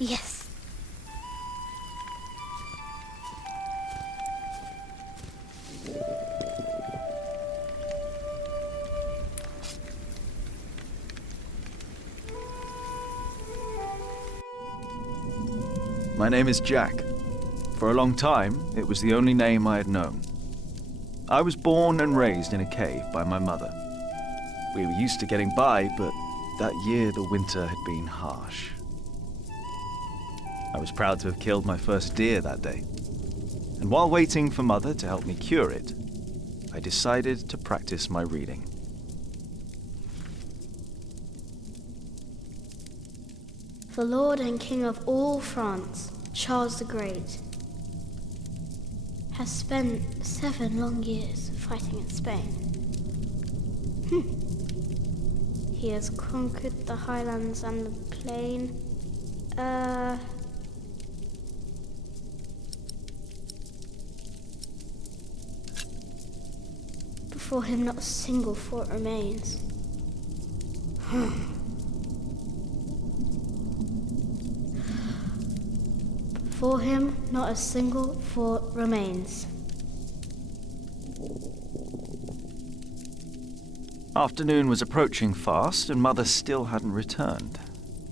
Yes. My name is Jack. For a long time, it was the only name I had known. I was born and raised in a cave by my mother. We were used to getting by, but that year the winter had been harsh. I was proud to have killed my first deer that day. And while waiting for Mother to help me cure it, I decided to practice my reading. The Lord and King of all France, Charles the Great, has spent 7 long years fighting in Spain. He has conquered the highlands and the plain. Before him not a single fort remains. Before him not a single fort remains. Afternoon was approaching fast and Mother still hadn't returned.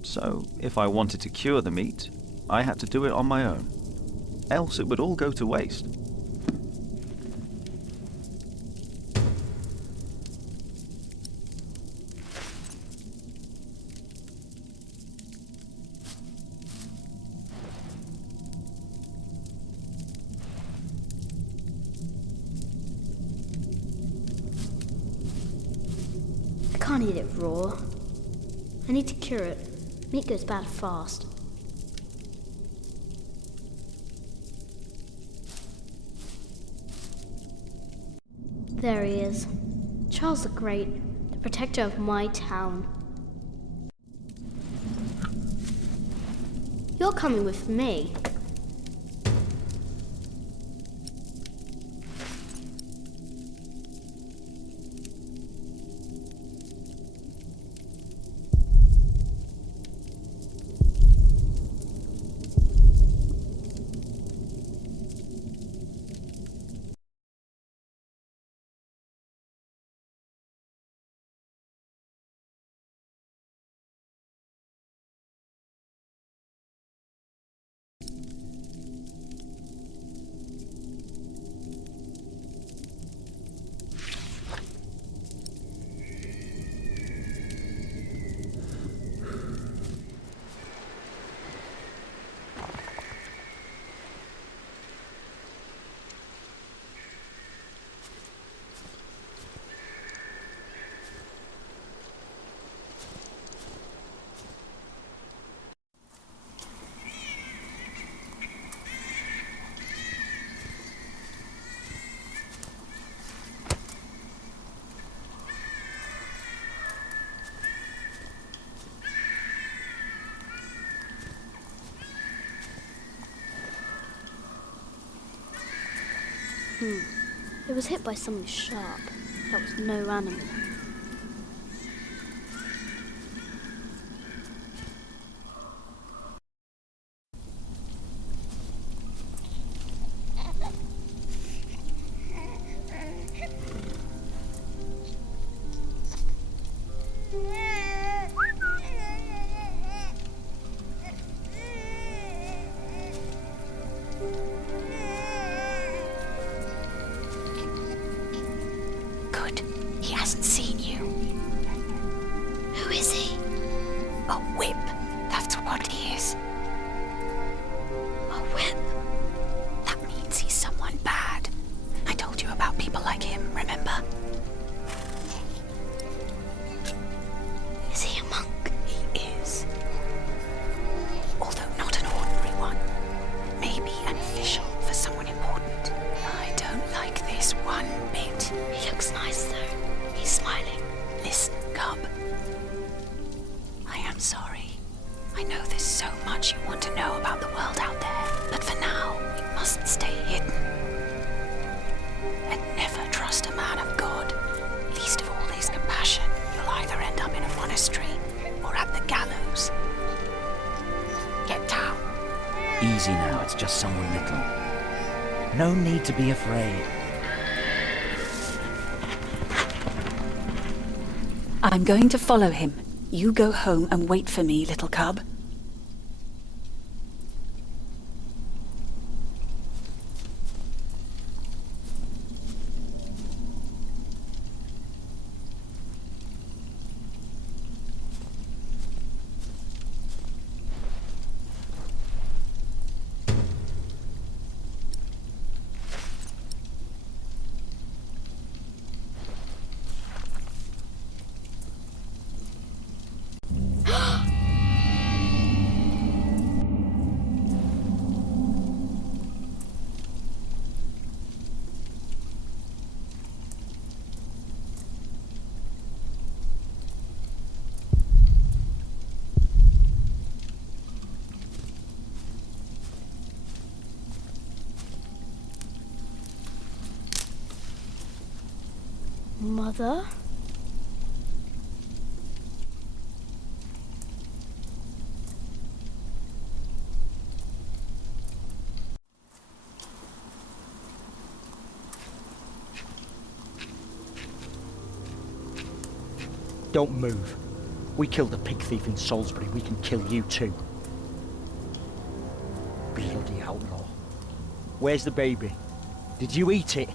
So, if I wanted to cure the meat, I had to do it on my own. Else it would all go to waste. I can't eat it raw. I need to cure it. Meat goes bad fast. There he is. Charles the Great, the protector of my town. You're coming with me. It was hit by something sharp. That was no animal. He hasn't seen you. Who is he? A whip, that's what he is. A whip? That means he's someone bad. I told you about people like him, remember? Is he a monk? He is. Although not an ordinary one. Maybe an official for someone important. I don't like this one bit. He looks nice though. He's smiling. Listen, cub. I am sorry. I know there's so much you want to know about the world out there, but for now, we must stay hidden. And never trust a man of God, least of all his compassion. You'll either end up in a monastery or at the gallows. Get tired. Easy now, it's just someone little. No need to be afraid. I'm going to follow him. You go home and wait for me, little cub. Mother? Don't move. We killed a pig thief in Salisbury, we can kill you too. Bloody outlaw. Where's the baby? Did you eat it?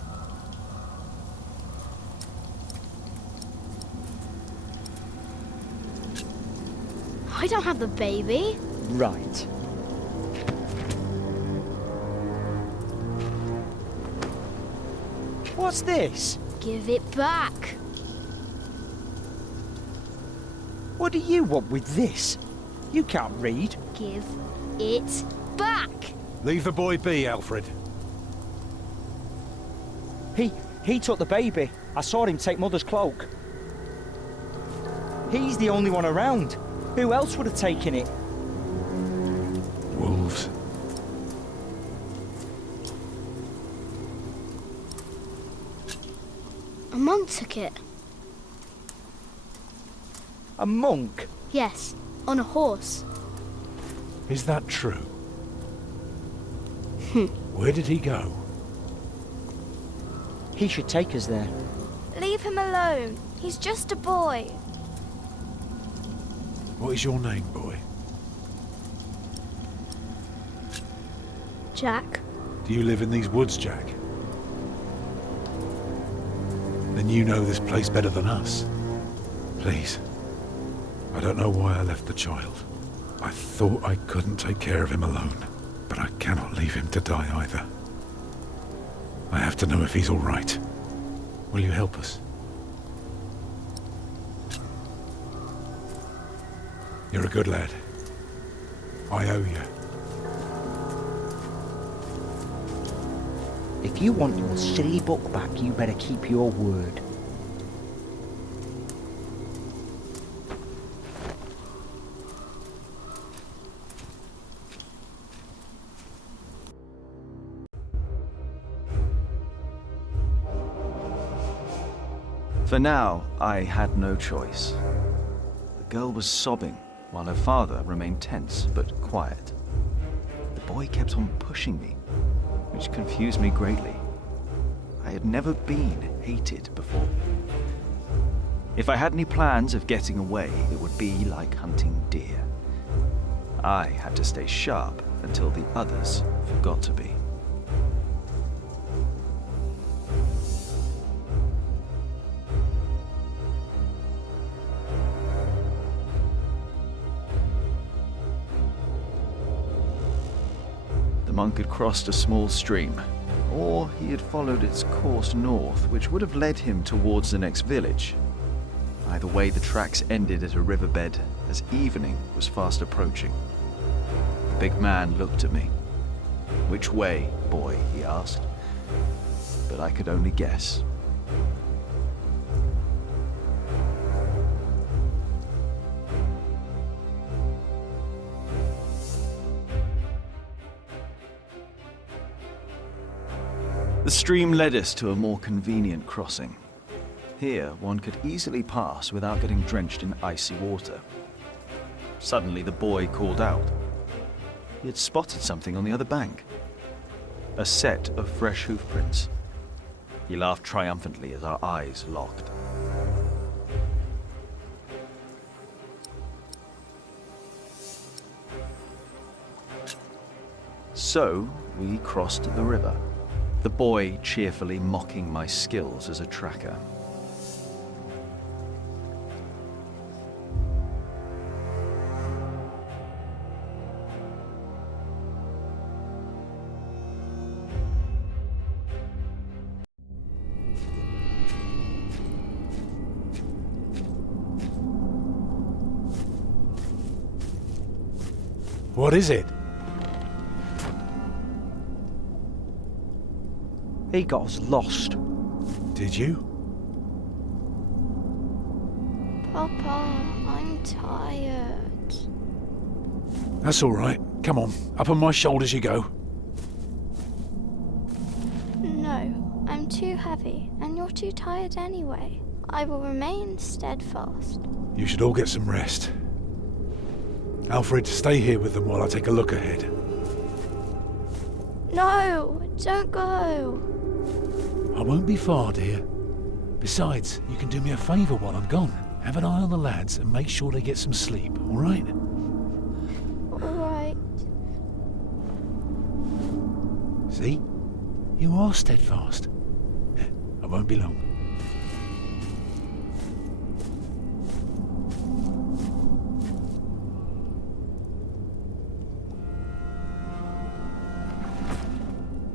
I don't have the baby. Right. What's this? Give it back. What do you want with this? You can't read. Give it back. Leave the boy be, Alfred. He took the baby. I saw him take Mother's cloak. He's the only one around. Who else would have taken it? Wolves. A monk took it. A monk? Yes, on a horse. Is that true? Where did he go? He should take us there. Leave him alone. He's just a boy. What is your name, boy? Jack? Do you live in these woods, Jack? Then you know this place better than us. Please. I don't know why I left the child. I thought I couldn't take care of him alone, but I cannot leave him to die either. I have to know if he's all right. Will you help us? You're a good lad. I owe you. If you want your silly book back, you better keep your word. For now, I had no choice. The girl was sobbing, while her father remained tense but quiet. The boy kept on pushing me, which confused me greatly. I had never been hated before. If I had any plans of getting away, it would be like hunting deer. I had to stay sharp until the others forgot to be. The monk had crossed a small stream, or he had followed its course north, which would have led him towards the next village. Either way, the tracks ended at a riverbed as evening was fast approaching. The big man looked at me. "Which way, boy?" he asked. But I could only guess. The stream led us to a more convenient crossing. Here, one could easily pass without getting drenched in icy water. Suddenly, the boy called out. he had spotted something on the other bank. A set of fresh hoof prints. He laughed triumphantly as our eyes locked. So, we crossed the river, the boy cheerfully mocking my skills as a tracker. What is it? He got us lost. Did you? Papa, I'm tired. That's all right. Come on, up on my shoulders you go. No, I'm too heavy, and you're too tired anyway. I will remain steadfast. You should all get some rest. Alfred, stay here with them while I take a look ahead. No, don't go. I won't be far, dear. Besides, you can do me a favour while I'm gone. Have an eye on the lads and make sure they get some sleep, all right? All right. See? You are steadfast. I won't be long.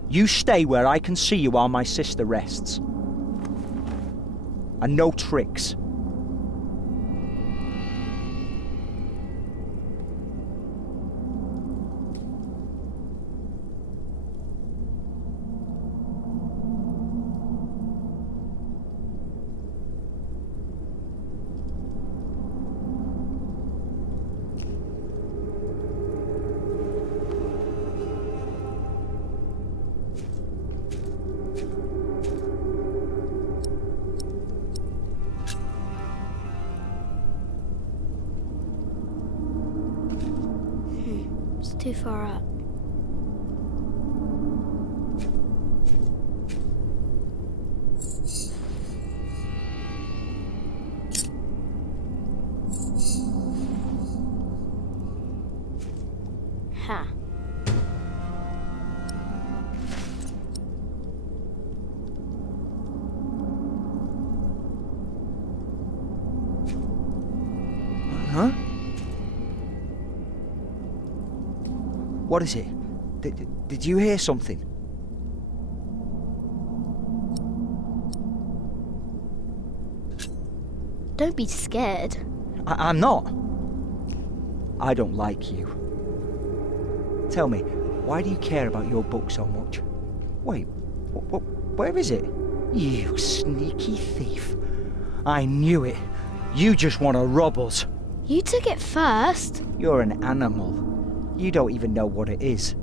You stay where I can see you while my sister rests. And no tricks. It's too far up. Ha. Huh? What is it? Did you hear something? Don't be scared. I'm not. I don't like you. Tell me, why do you care about your book so much? Wait, where is it? You sneaky thief. I knew it. You just want to rob us. You took it first. You're an animal. You don't even know what it is.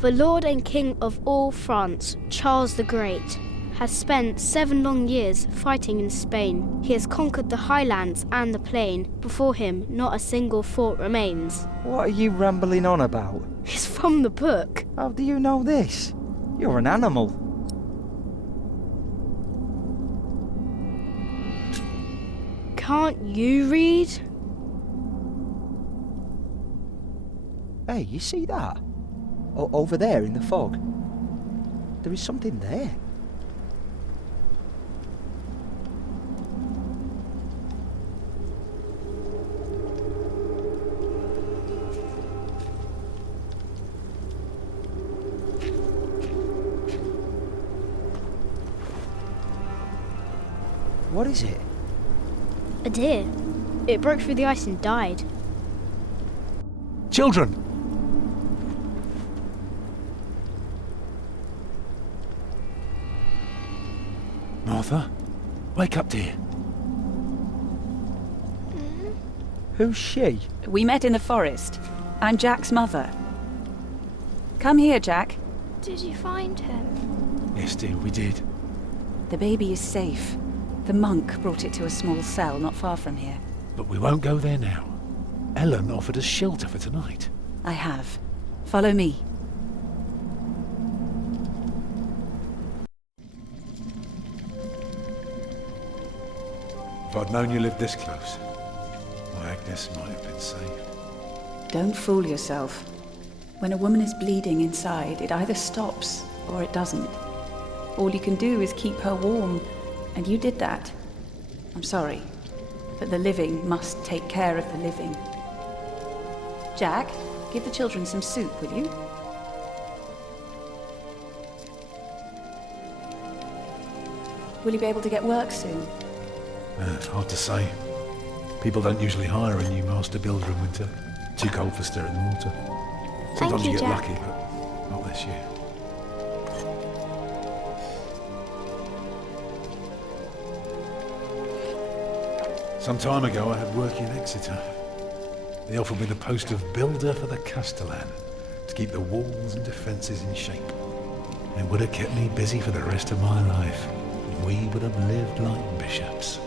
The Lord and King of all France, Charles the Great, has spent 7 long years fighting in Spain. He has conquered the highlands and the plain. Before him, not a single fort remains. What are you rambling on about? It's from the book. How do you know this? You're an animal. Can't you read? Hey, you see that? Over there in the fog. There is something there. What is it? A deer. It broke through the ice and died. Children! Martha, wake up, dear. Who's she? We met in the forest. I'm Jack's mother. Come here, Jack. Did you find him? Yes, dear, we did. The baby is safe. The monk brought it to a small cell not far from here. But we won't go there now. Ellen offered us shelter for tonight. I have. Follow me. If I'd known you lived this close, my Agnes might have been saved. Don't fool yourself. When a woman is bleeding inside, it either stops or it doesn't. All you can do is keep her warm, and you did that. I'm sorry, but the living must take care of the living. Jack, give the children some soup, will you? Will you be able to get work soon? Hard to say. People don't usually hire a new master builder in winter. Too cold for stirring water. Sometimes you, get Jack. lucky, but not this year. Some time ago I had work in Exeter. They offered me the post of builder for the Castellan, to keep the walls and defences in shape. It would have kept me busy for the rest of my life, and we would have lived like bishops.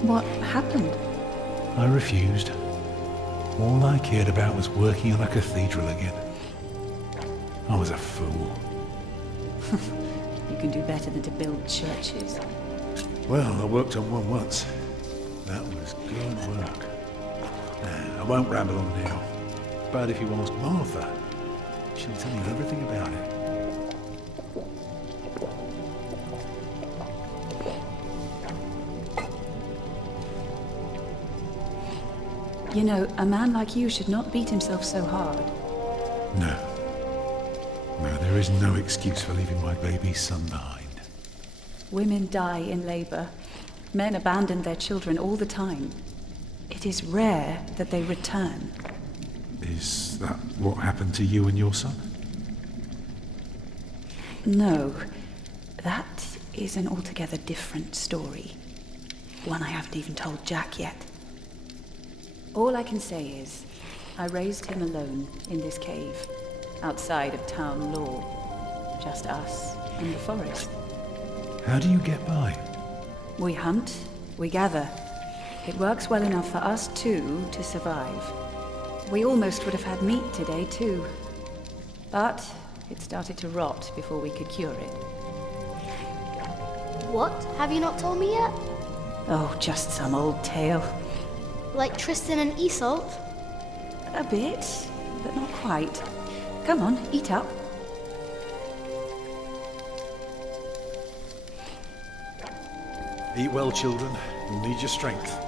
What happened? I refused. All I cared about was working on a cathedral again. I was a fool. You can do better than to build churches. Well, I worked on one once. That was good work. Nah, I won't ramble on now. But if you ask Martha, she'll tell you everything about it. You know, a man like you should not beat himself so hard. No. No, there is no excuse for leaving my baby son behind. Women die in labour. Men abandon their children all the time. It is rare that they return. Is that what happened to you and your son? No, that is an altogether different story. One I haven't even told Jack yet. All I can say is, I raised him alone in this cave, outside of town law. Just us and the forest. How do you get by? We hunt, we gather. It works well enough for us two to survive. We almost would have had meat today too. But it started to rot before we could cure it. What? Have you not told me yet? Oh, just some old tale. Like Tristan and Isolde? A bit, but not quite. Come on, eat up. Eat well, children. You'll need your strength.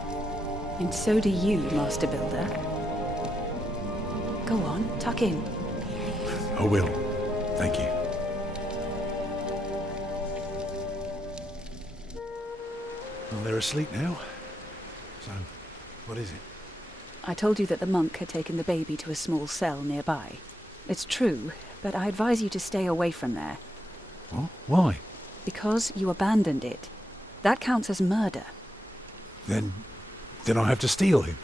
And so do you, Master Builder. Go on, tuck in. I will. Thank you. Well, they're asleep now. So, what is it? I told you that the monk had taken the baby to a small cell nearby. It's true, but I advise you to stay away from there. What? Why? Because you abandoned it. That counts as murder. Then I have to steal him.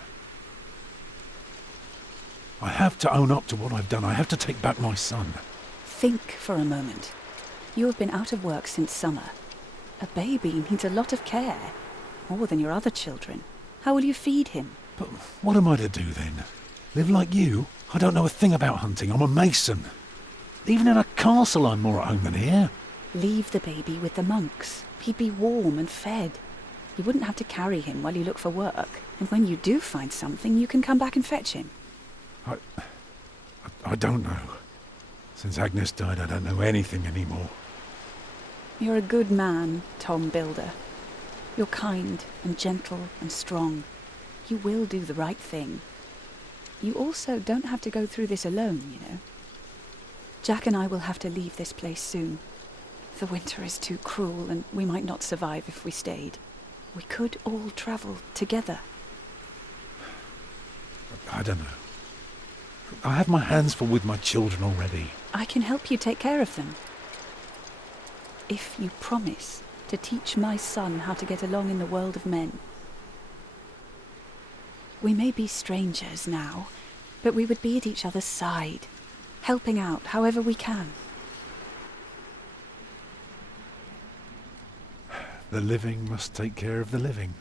I have to own up to what I've done. I have to take back my son. Think for a moment. You have been out of work since summer. A baby needs a lot of care. More than your other children. How will you feed him? But what am I to do then? Live like you? I don't know a thing about hunting. I'm a mason. Even in a castle I'm more at home than here. Leave the baby with the monks. He'd be warm and fed. You wouldn't have to carry him while you look for work. And when you do find something, you can come back and fetch him. I don't know. Since Agnes died, I don't know anything anymore. You're a good man, Tom Builder. You're kind and gentle and strong. You will do the right thing. You also don't have to go through this alone, you know. Jack and I will have to leave this place soon. The winter is too cruel, and we might not survive if we stayed. We could all travel together. I don't know. I have my hands full with my children already. I can help you take care of them. If you promise to teach my son how to get along in the world of men. We may be strangers now, but we would be at each other's side, helping out however we can. the living must take care of the living.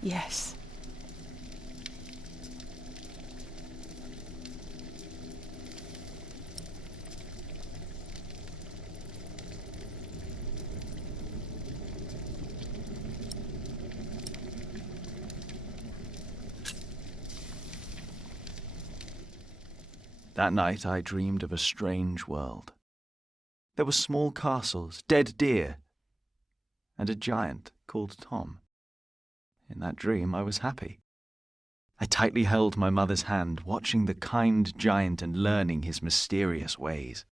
Yes. That night I dreamed of a strange world. There were small castles, dead deer, and a giant called Tom. In that dream I was happy. I tightly held my mother's hand, watching the kind giant and learning his mysterious ways.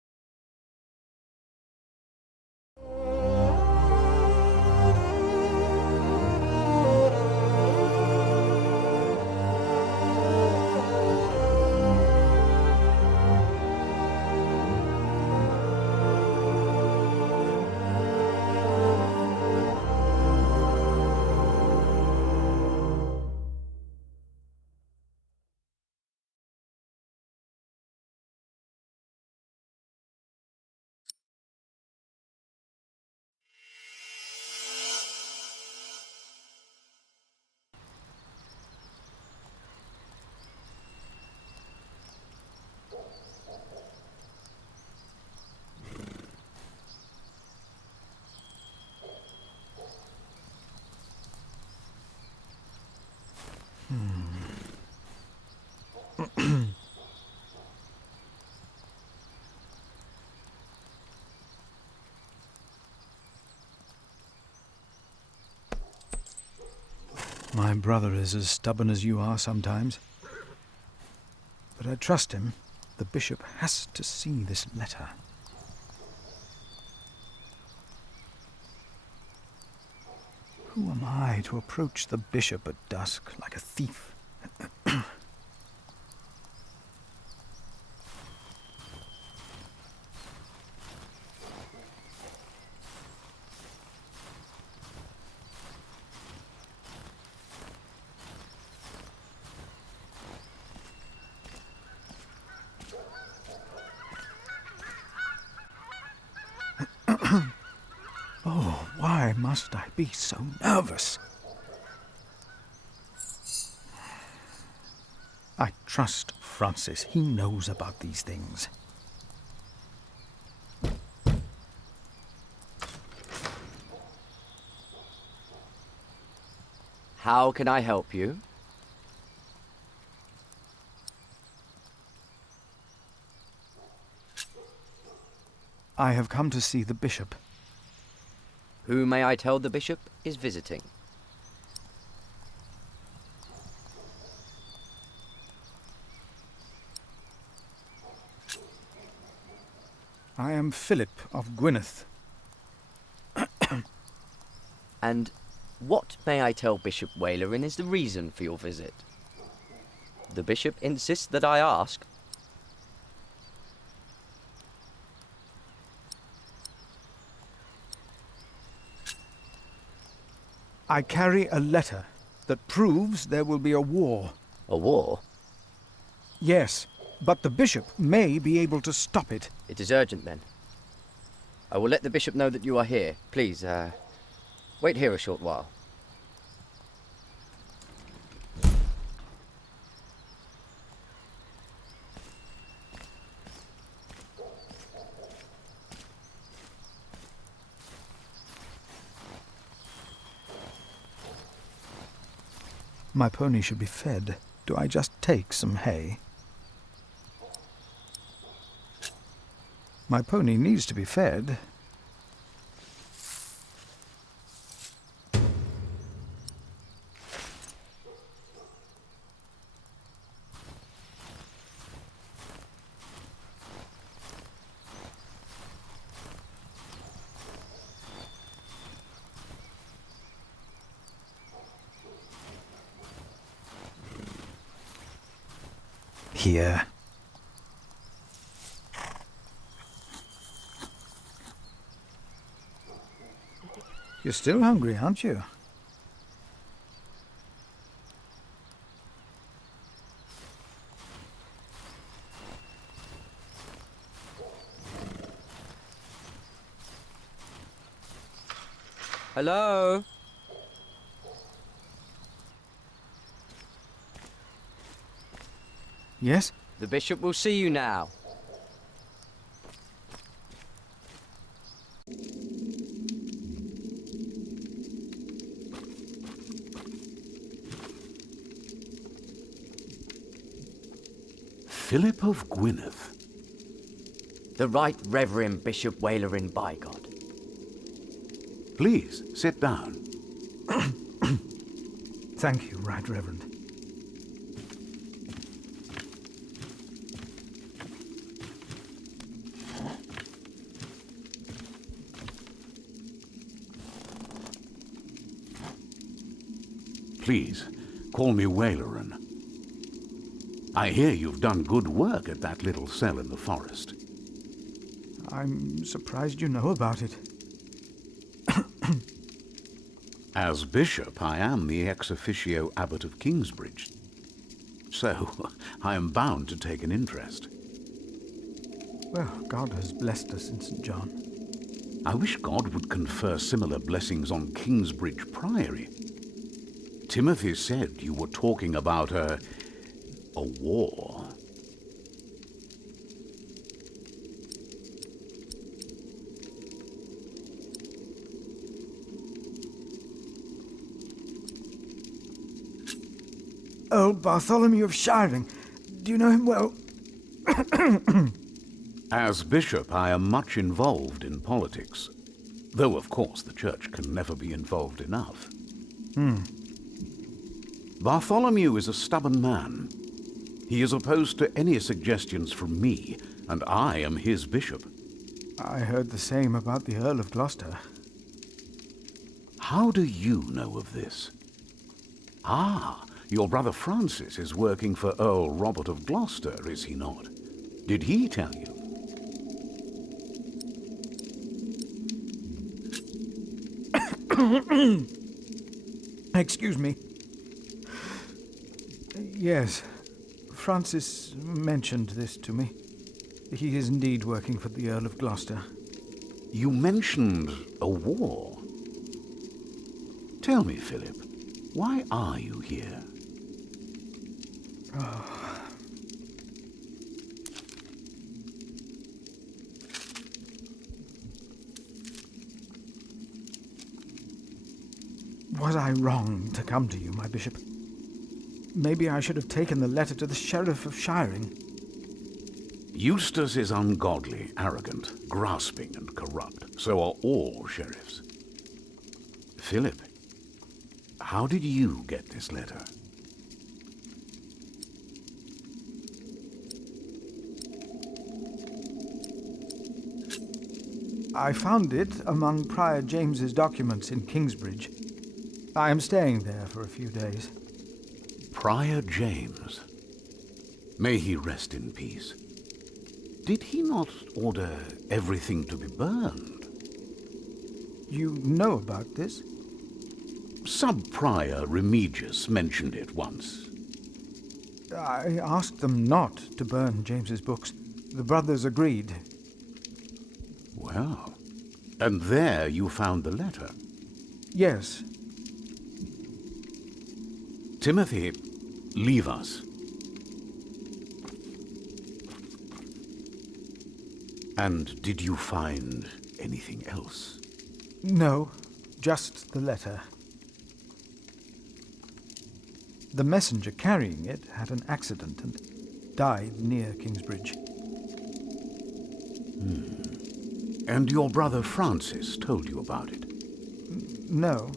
My brother is as stubborn as you are sometimes. But I trust him. The bishop has to see this letter. Who am I to approach the bishop at dusk like a thief? Oh, why must I be so nervous? I trust Francis. He knows about these things. How can I help you? I have come to see the bishop. Who may I tell the bishop is visiting? I am Philip of Gwynedd. And what may I tell Bishop Wailerin is the reason for your visit? The bishop insists that I ask. I carry a letter that proves there will be a war. A war? Yes, but the bishop may be able to stop it. It is urgent then. I will let the bishop know that you are here. Please, wait here a short while. My pony should be fed. Do I just take some hay? My pony needs to be fed. Here. You're still hungry, aren't you? Hello? Yes? The bishop will see you now. Philip of Gwynedd. The Right Reverend Bishop Wailerin Bygod. Please, sit down. Thank you, Right Reverend. Please, call me Wailerin. I hear you've done good work at that little cell in the forest. I'm surprised you know about it. As bishop, I am the ex officio abbot of Kingsbridge. So, I am bound to take an interest. Well, God has blessed us in St. John. I wish God would confer similar blessings on Kingsbridge Priory. Timothy said you were talking about a war. Old Bartholomew of Shiring. Do you know him well? As bishop, I am much involved in politics. Though, of course, the church can never be involved enough. Bartholomew is a stubborn man. He is opposed to any suggestions from me, and I am his bishop. I heard the same about the Earl of Gloucester. How do you know of this? Ah, your brother Francis is working for Earl Robert of Gloucester, is he not? Did he tell you? Excuse me. Yes, Francis mentioned this to me. He is indeed working for the Earl of Gloucester. You mentioned a war. Tell me, Philip, why are you here? Was I wrong to come to you, my bishop? Maybe I should have taken the letter to the Sheriff of Shiring. Eustace is ungodly, arrogant, grasping, and corrupt. So are all sheriffs. Philip, how did you get this letter? I found it among Prior James's documents in Kingsbridge. I am staying there for a few days. Prior James. May he rest in peace. Did he not order everything to be burned? You know about this? Sub-Prior Remigius mentioned it once. I asked them not to burn James's books. The brothers agreed. Well, and there you found the letter. Yes. Timothy, leave us. And did you find anything else? No, just the letter. The messenger carrying it had an accident and died near Kingsbridge. And your brother Francis told you about it? No.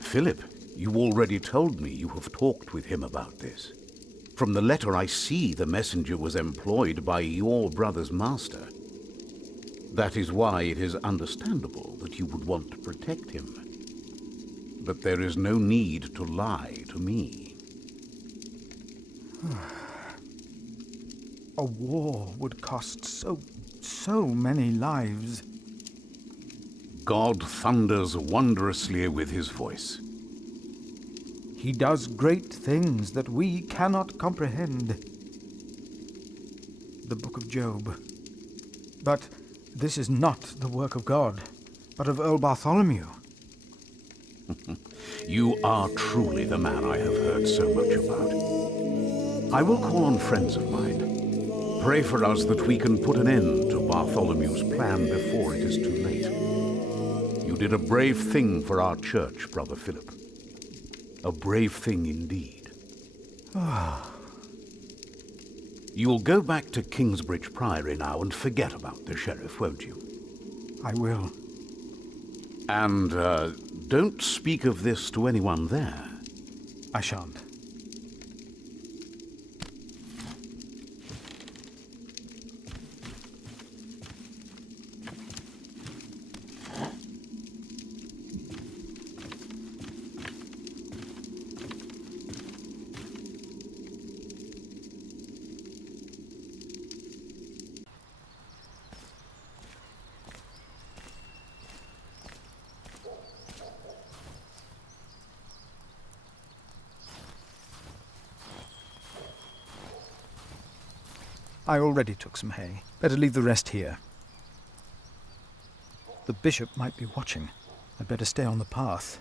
Philip, you already told me you have talked with him about this. From the letter I see the messenger was employed by your brother's master. That is why it is understandable that you would want to protect him. But there is no need to lie to me. A war would cost so many lives. God thunders wondrously with his voice. He does great things that we cannot comprehend. The Book of Job. But this is not the work of God. but of Earl Bartholomew. You are truly the man I have heard so much about. I will call on friends of mine. Pray for us that we can put an end to Bartholomew's plan before it is too late. You did a brave thing for our church, Brother Philip. A brave thing indeed. You'll go back to Kingsbridge Priory now and forget about the sheriff, won't you? I will. And, don't speak of this to anyone there. I shan't. I already took some hay. Better leave the rest here. The bishop might be watching. I'd better stay on the path.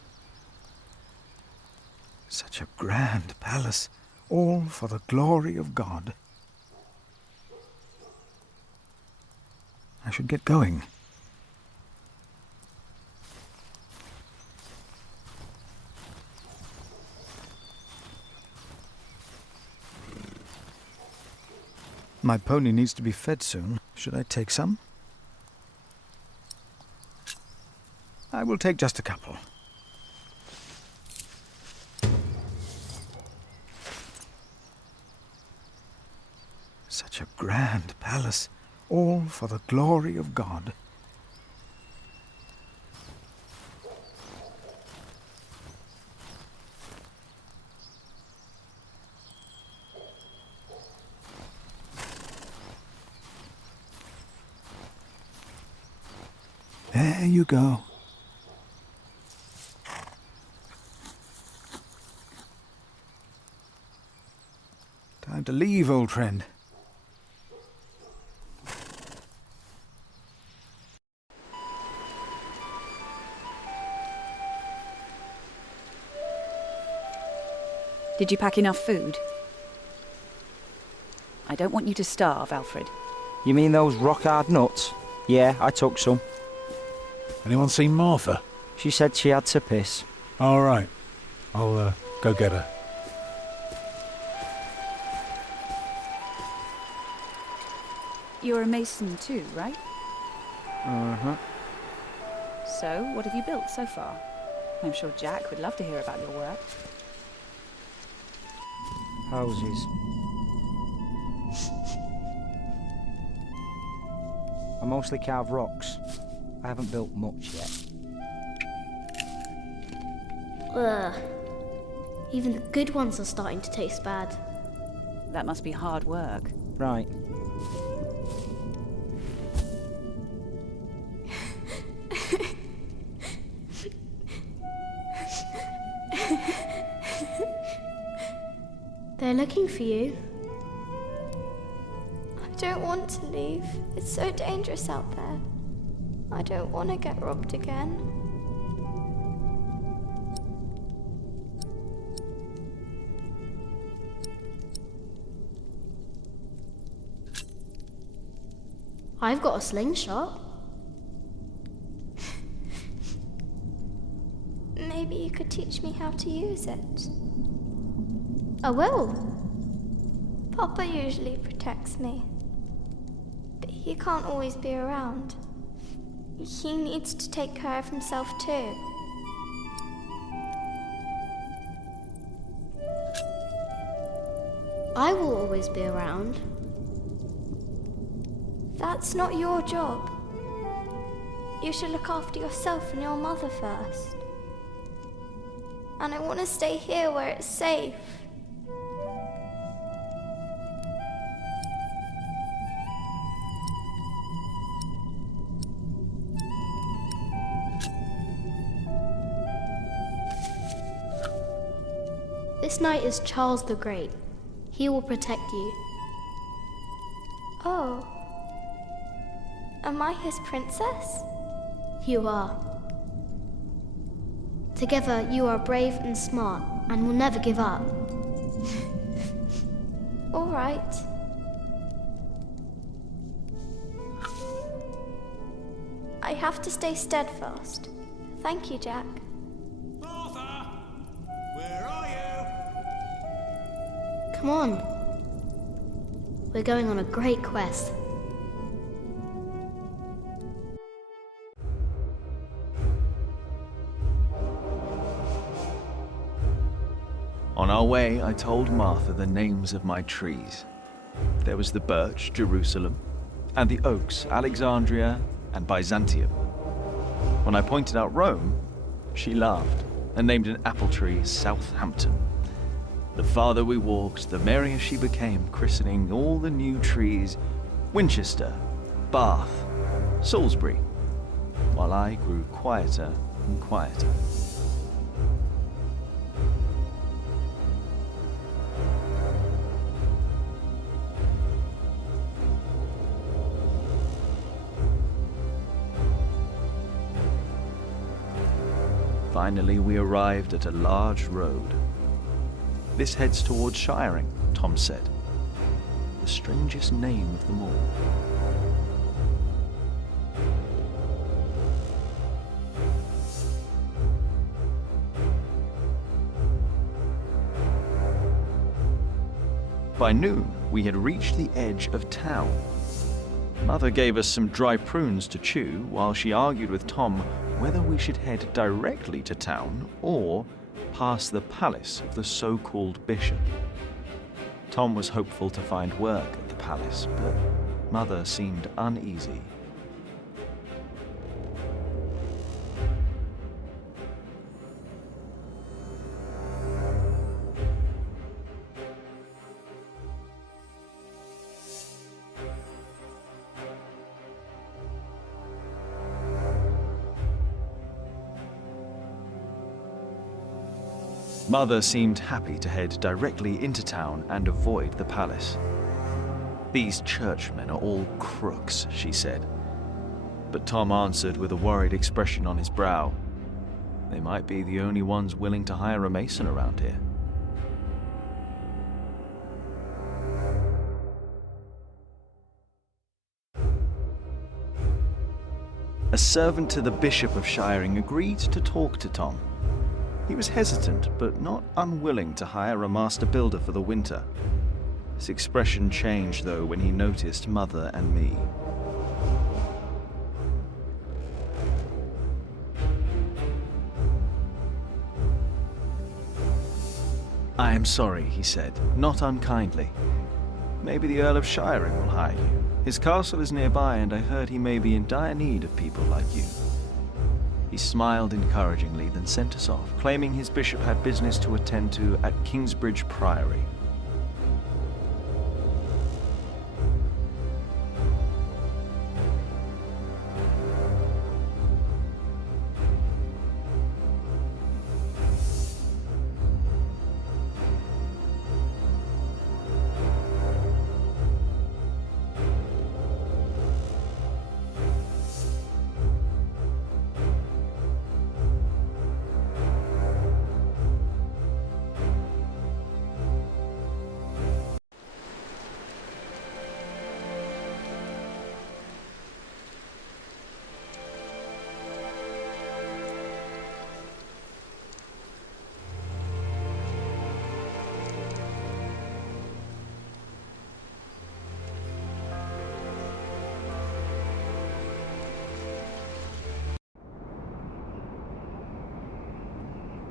Such a grand palace, all for the glory of God. I should get going. My pony needs to be fed soon. Should I take some? I will take just a couple. Such a grand palace, all for the glory of God. There you go. Time to leave, old friend. Did you pack enough food? I don't want you to starve, Alfred. You mean those rock-hard nuts? Yeah, I took some. Anyone seen Martha? She said she had to piss. All right. I'll go get her. You're a mason too, right? Uh-huh. So, what have you built so far? I'm sure Jack would love to hear about your work. Houses. I mostly carve rocks. I haven't built much yet. Ugh. Even the good ones are starting to taste bad. That must be hard work. Right. They're looking for you. I don't want to leave. It's so dangerous out there. I don't want to get robbed again. I've got a slingshot. Maybe you could teach me how to use it. I will. Papa usually protects me, but he can't always be around. He needs to take care of himself too. I will always be around. That's not your job. You should look after yourself and your mother first. And I want to stay here where it's safe. This knight is Charles the Great. He will protect you. Oh. Am I his princess? You are. Together you are brave and smart and will never give up. All right. I have to stay steadfast. Thank you, Jack. Martha! Where are you? Come on. We're going on a great quest. On our way, I told Martha the names of my trees. There was the birch, Jerusalem, and the oaks, Alexandria and Byzantium. When I pointed out Rome, she laughed and named an apple tree Southampton. The farther we walked, the merrier she became, christening all the new trees Winchester, Bath, Salisbury, while I grew quieter and quieter. Finally, we arrived at a large road. This heads towards Shiring, Tom said. The strangest name of them all. By noon, we had reached the edge of town. Mother gave us some dry prunes to chew while she argued with Tom whether we should head directly to town or past the palace of the so-called bishop. Tom was hopeful to find work at the palace, but Mother seemed uneasy. Mother seemed happy to head directly into town and avoid the palace. These churchmen are all crooks, she said. But Tom answered with a worried expression on his brow. They might be the only ones willing to hire a mason around here. A servant to the Bishop of Shiring agreed to talk to Tom. He was hesitant, but not unwilling to hire a master builder for the winter. His expression changed, though, when he noticed Mother and me. I am sorry, he said, not unkindly. Maybe the Earl of Shiring will hire you. His castle is nearby, and I heard he may be in dire need of people like you. He smiled encouragingly, then sent us off, claiming his bishop had business to attend to at Kingsbridge Priory.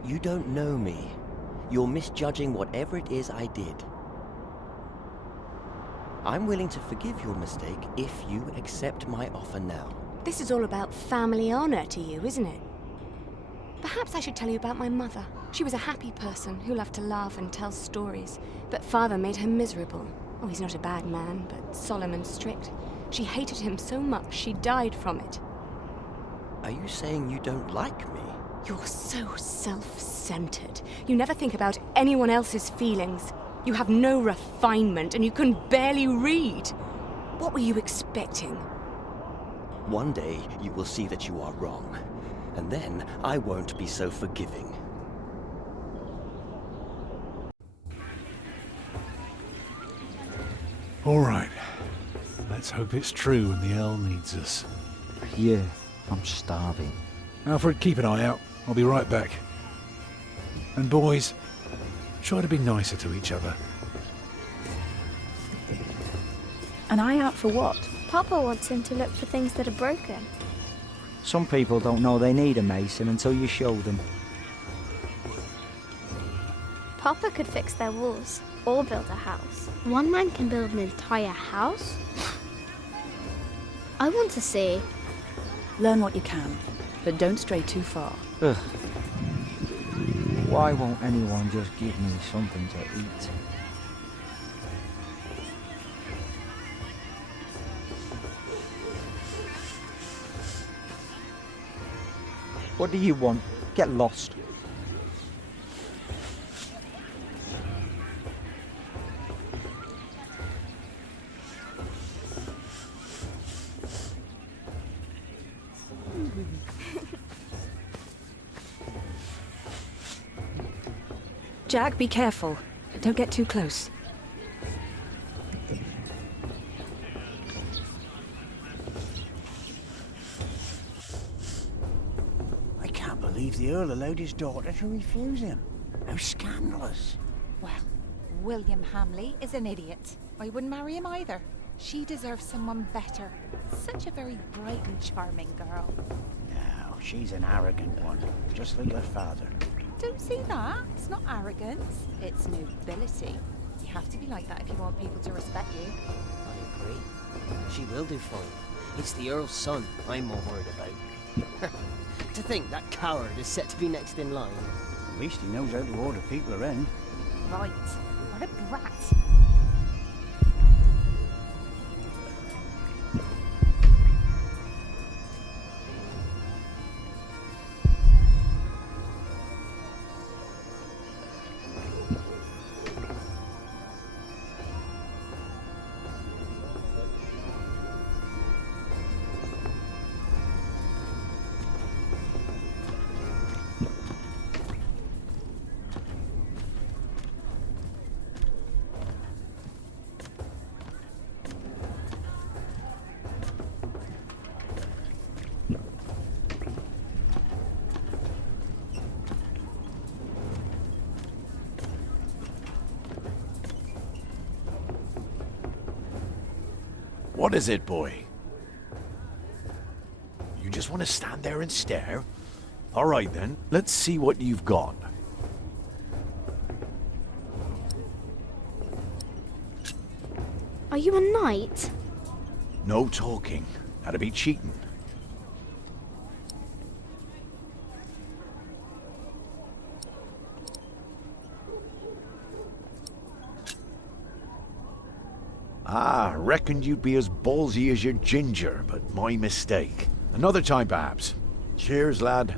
You don't know me. You're misjudging whatever it is I did. I'm willing to forgive your mistake if you accept my offer now. This is all about family honor to you, isn't it? Perhaps I should tell you about my mother. She was a happy person who loved to laugh and tell stories, but father made her miserable. Oh, he's not a bad man, but solemn and strict. She hated him so much she died from it. Are you saying you don't like me? You're so self-centered. You never think about anyone else's feelings. You have no refinement and you can barely read. What were you expecting? One day you will see that you are wrong. and then I won't be so forgiving. All right. Let's hope it's true and the Earl needs us. Yeah, I'm starving. Alfred, keep an eye out. I'll be right back. And boys, try to be nicer to each other. An eye out for what? Papa wants him to look for things that are broken. Some people don't know they need a mason until you show them. Papa could fix their walls or build a house. One man can build an entire house? I want to see. Learn what you can, but don't stray too far. Ugh. Why won't anyone just give me something to eat? What do you want? Get lost. Jack, be careful. Don't get too close. I can't believe the Earl allowed his daughter to refuse him. How scandalous. Well, William Hamley is an idiot. I wouldn't marry him either. She deserves someone better. Such a very bright and charming girl. No, she's an arrogant one, just like her father. Don't see that. It's not arrogance. It's nobility. You have to be like that if you want people to respect you. I agree. She will do fine. It's the Earl's son I'm more worried about. To think that coward is set to be next in line. At least he knows how to order people around. Right. What a brat. What is it, boy? You just want to stand there and stare? All right, then. Let's see what you've got. Are you a knight? No talking. That'd be cheating. Ah, reckoned you'd be as ballsy as your ginger, but my mistake. Another time, perhaps. Cheers, lad.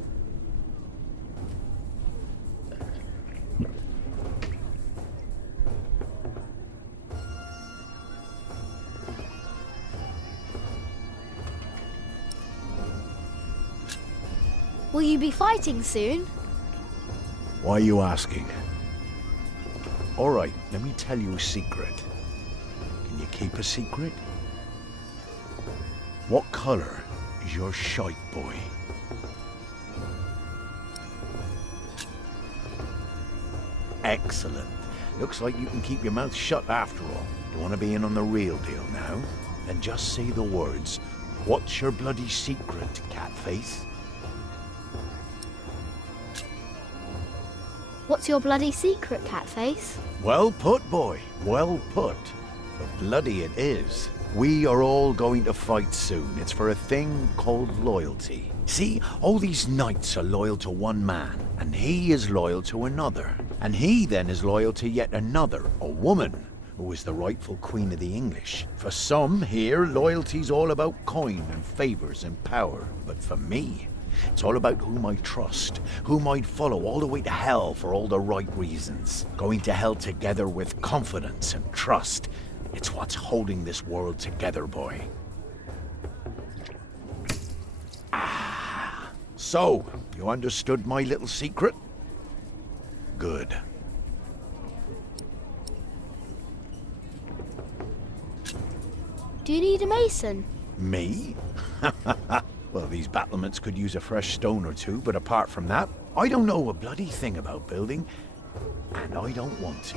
Will you be fighting soon? Why are you asking? All right, let me tell you a secret. Can you keep a secret? What color is your shite, boy? Excellent. Looks like you can keep your mouth shut after all. You want to be in on the real deal now? Then just say the words. What's your bloody secret, catface? What's your bloody secret, Catface? Well put, boy. Well put. But bloody it is. We are all going to fight soon. It's for a thing called loyalty. See, all these knights are loyal to one man, and he is loyal to another. And he then is loyal to yet another, a woman, who is the rightful queen of the English. For some here, loyalty's all about coin and favours and power. But for me, it's all about whom I trust, whom I'd follow all the way to hell for all the right reasons. Going to hell together with confidence and trust. It's what's holding this world together, boy. Ah, So, you understood my little secret? Good. Do you need a mason? Me? Well, these battlements could use a fresh stone or two, but apart from that, I don't know a bloody thing about building, and I don't want to.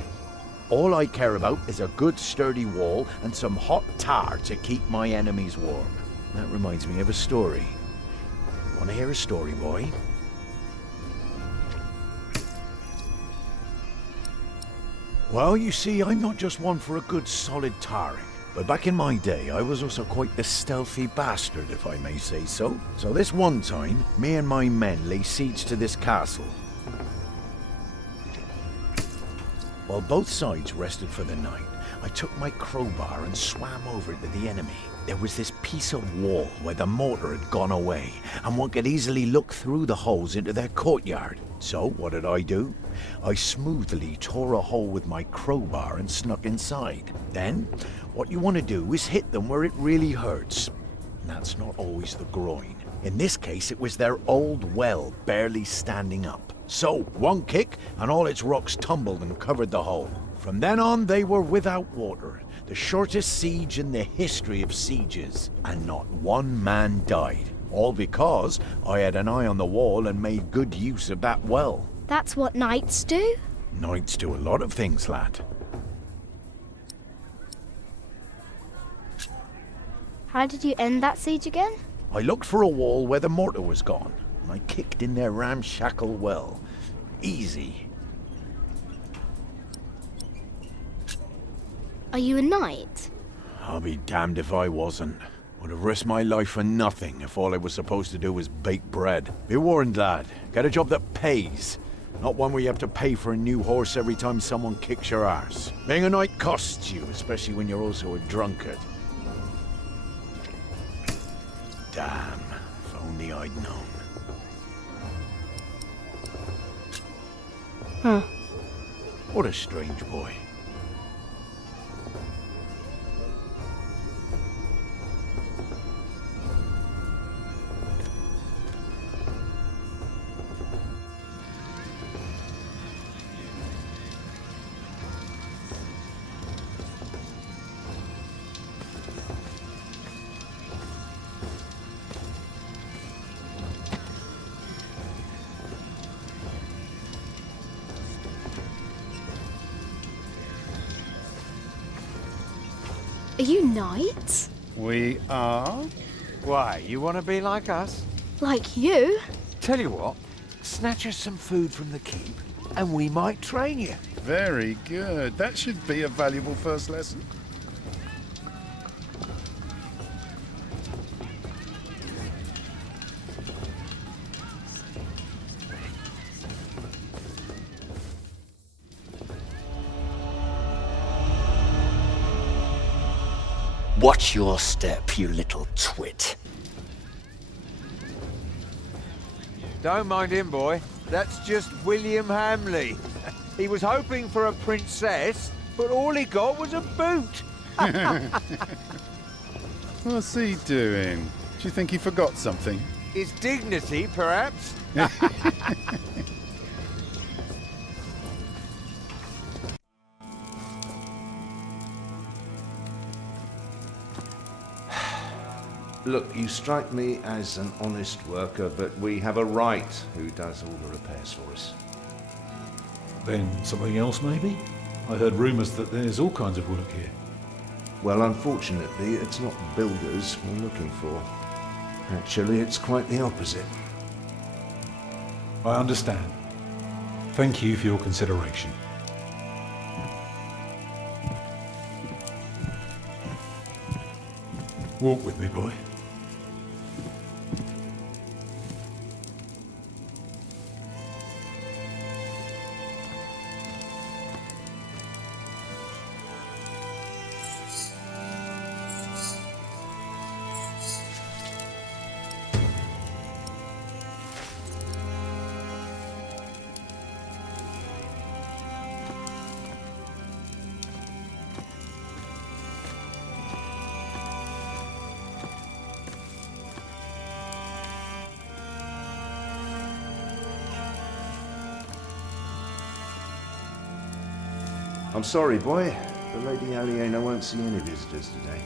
All I care about is a good sturdy wall and some hot tar to keep my enemies warm. That reminds me of a story. Want to hear a story, boy? Well, you see, I'm not just one for a good solid tarring. But back in my day, I was also quite the stealthy bastard, if I may say so. So this one time, me and my men lay siege to this castle. While both sides rested for the night, I took my crowbar and swam over to the enemy. There was this piece of wall where the mortar had gone away, and one could easily look through the holes into their courtyard. So, what did I do? I smoothly tore a hole with my crowbar and snuck inside. Then, what you want to do is hit them where it really hurts. And that's not always the groin. In this case, it was their old well barely standing up. So, one kick, and all its rocks tumbled and covered the hole. From then on, they were without water. The shortest siege in the history of sieges. And not one man died. All because I had an eye on the wall and made good use of that well. That's what knights do? Knights do a lot of things, lad. How did you end that siege again? I looked for a wall where the mortar was gone, and I kicked in their ramshackle well. Easy. Are you a knight? I'll be damned if I wasn't. Would have risked my life for nothing if all I was supposed to do was bake bread. Be warned, lad. Get a job that pays. Not one where you have to pay for a new horse every time someone kicks your arse. Being a knight costs you, especially when you're also a drunkard. Damn, if only I'd known. Huh. What a strange boy. Are you knights? We are? Why, you want to be like us? Like you? Tell you what, snatch us some food from the keep, and we might train you. Very good. That should be a valuable first lesson. Watch your step, you little twit. Don't mind him, boy. That's just William Hamley. He was hoping for a princess, but all he got was a boot. What's he doing? Do you think he forgot something? His dignity, perhaps? Look, you strike me as an honest worker, but we have a right who does all the repairs for us. Then something else, maybe? I heard rumours that there's all kinds of work here. Well, unfortunately, it's not builders we're looking for. Actually, it's quite the opposite. I understand. Thank you for your consideration. Walk with me, boy. I'm sorry, boy. The Lady Aliena won't see any visitors today.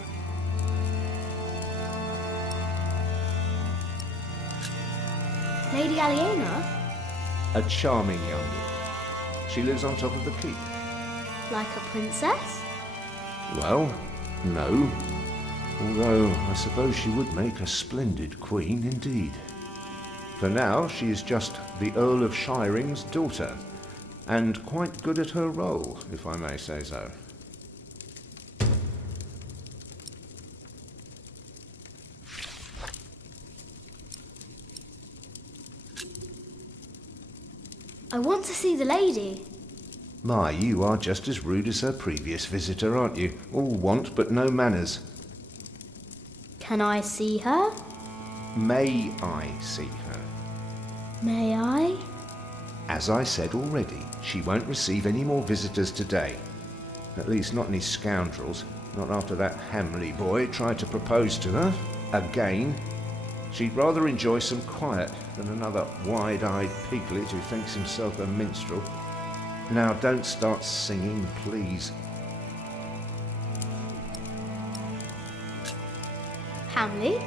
Lady Aliena? A charming young woman. She lives on top of the keep. Like a princess? Well, no. Although I suppose she would make a splendid queen indeed. For now, she is just the Earl of Shiring's daughter, and quite good at her role, if I may say so. I want to see the lady. My, you are just as rude as her previous visitor, aren't you? All want but no manners. Can I see her? May I see her? May I? As I said already, she won't receive any more visitors today. At least not any scoundrels. Not after that Hamley boy tried to propose to her. Again. She'd rather enjoy some quiet than another wide-eyed piglet who thinks himself a minstrel. Now don't start singing, please. Hamley?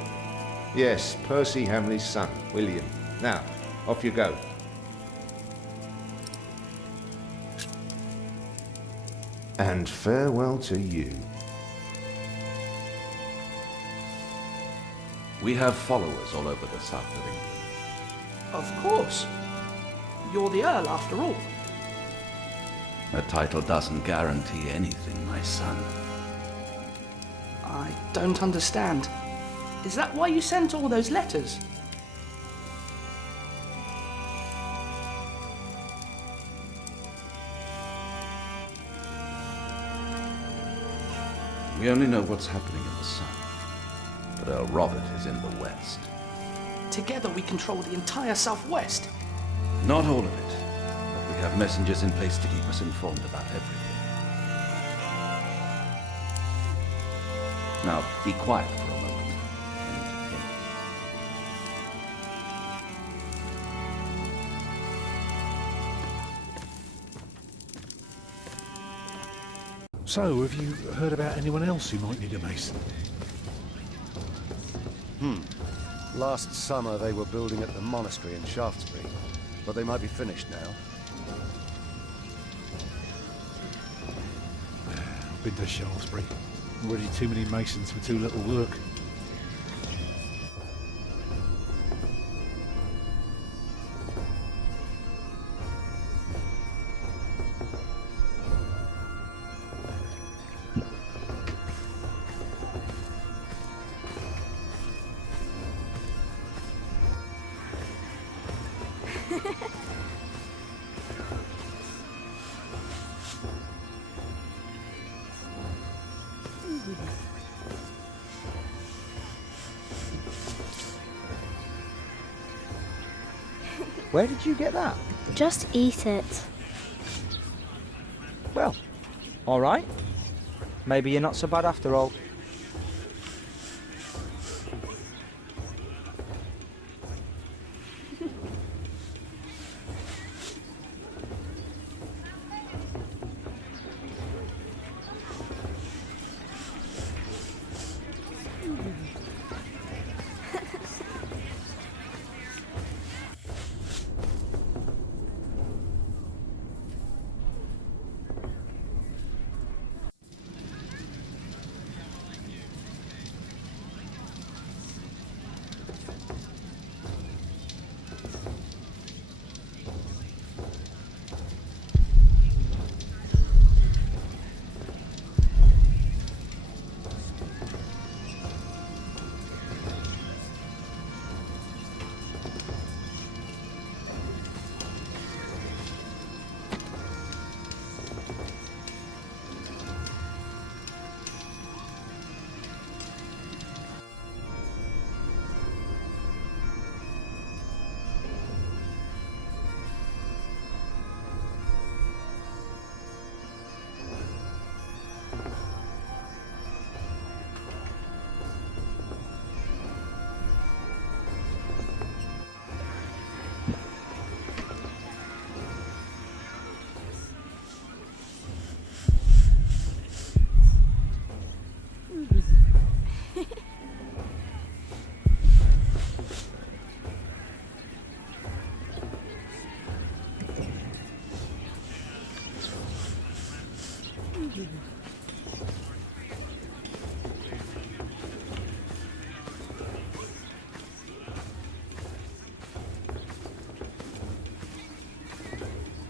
Yes, Percy Hamley's son, William. Now, off you go. And farewell to you. We have followers all over the south of England. Of course. You're the Earl, after all. A title doesn't guarantee anything, my son. I don't understand. Is that why you sent all those letters? We only know what's happening in the sun. But Earl Robert is in the west. Together we control the entire southwest. Not all of it, but we have messengers in place to keep us informed about everything. Now, be quiet for a moment. I need to think. So, have you heard about anyone else who might need a mason? Last summer they were building at the monastery in Shaftesbury, but they might be finished now. I've been to Shaftesbury. Already too many masons for too little work. Where did you get that? Just eat it. Well, all right. Maybe you're not so bad after all.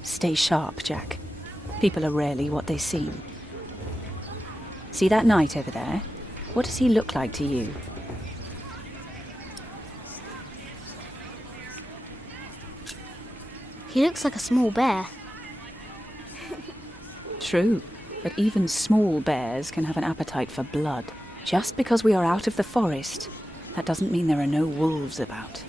Stay sharp, Jack. People are rarely what they seem. See that knight over there? What does he look like to you? He looks like a small bear. True, but even small bears can have an appetite for blood. Just because we are out of the forest, that doesn't mean there are no wolves about.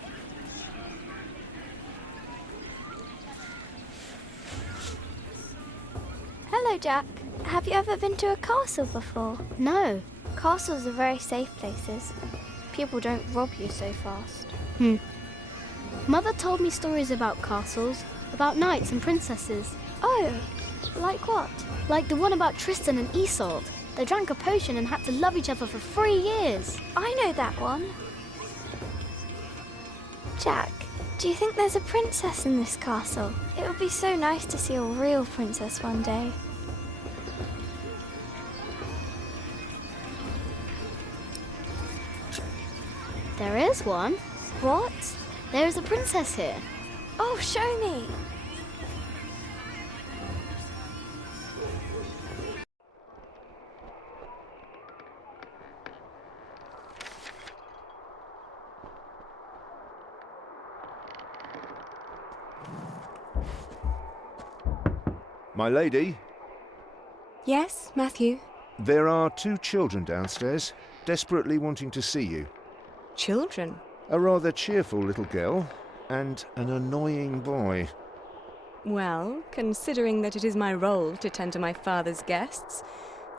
Hello, Jack. Have you ever been to a castle before? No. Castles are very safe places. People don't rob you so fast. Mother told me stories about castles, about knights and princesses. Oh, like what? Like the one about Tristan and Isolde. They drank a potion and had to love each other for 3 years. I know that one. Jack, do you think there's a princess in this castle? It would be so nice to see a real princess one day. There is one. What? There is a princess here. Oh, show me. My lady, Yes, Matthew? there are 2 children downstairs, desperately wanting to see you. Children? A rather cheerful little girl and an annoying boy. Well, considering that it is my role to tend to my father's guests,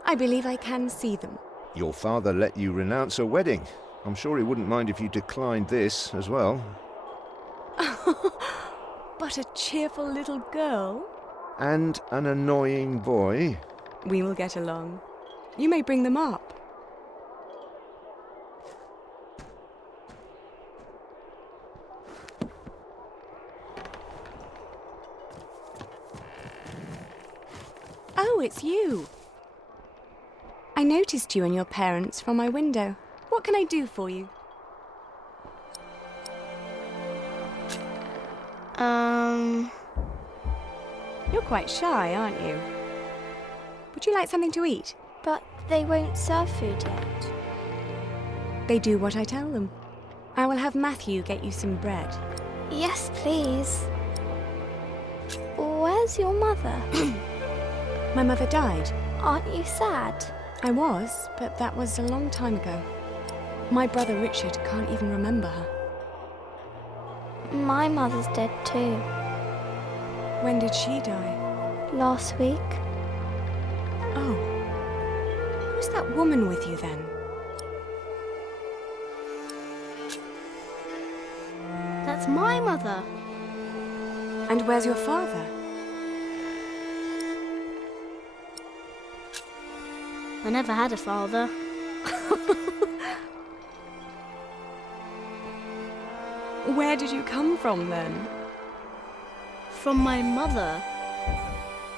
I believe I can see them. Your father let you renounce a wedding. I'm sure he wouldn't mind if you declined this as well. But a cheerful little girl? And an annoying boy. We will get along. You may bring them up. Oh, it's you. I noticed you and your parents from my window. What can I do for you? You're quite shy, aren't you? Would you like something to eat? But they won't serve food yet. They do what I tell them. I will have Matthew get you some bread. Yes, please. Where's your mother? My mother died. Aren't you sad? I was, but that was a long time ago. My brother Richard can't even remember her. My mother's dead too. When did she die? Last week. Oh. Who's that woman with you then? That's my mother. And where's your father? I never had a father. Where did you come from then? From my mother.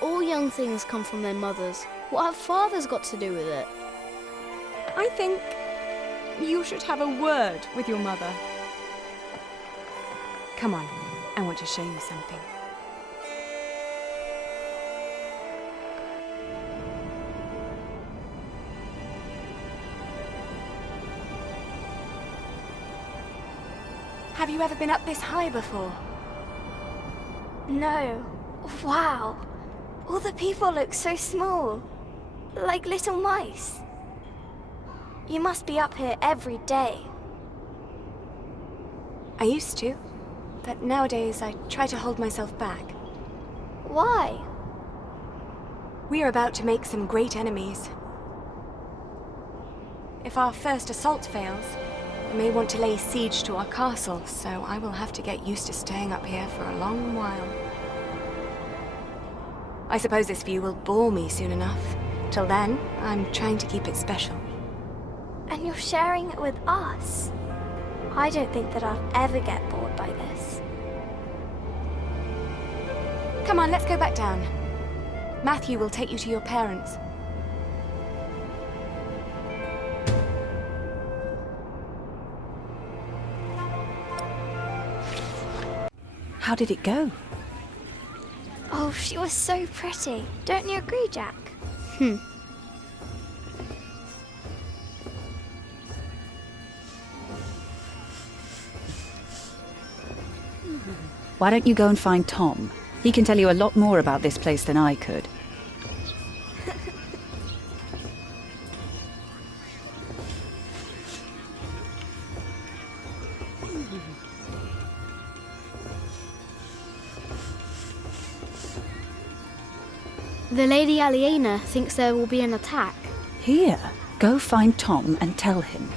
All young things come from their mothers. What have fathers got to do with it? I think you should have a word with your mother. Come on, I want to show you something. Have you ever been up this high before? No. Wow. All the people look so small. Like little mice. You must be up here every day. I used to, but nowadays I try to hold myself back. Why? We are about to make some great enemies. If our first assault fails, they may want to lay siege to our castle, so I will have to get used to staying up here for a long while. I suppose this view will bore me soon enough. Till then, I'm trying to keep it special. And you're sharing it with us. I don't think that I'll ever get bored by this. Come on, let's go back down. Matthew will take you to your parents. How did it go? Oh, she was so pretty. Don't you agree, Jack? Why don't you go and find Tom? He can tell you a lot more about this place than I could. The Lady Aliena thinks there will be an attack. Here, go find Tom and tell him.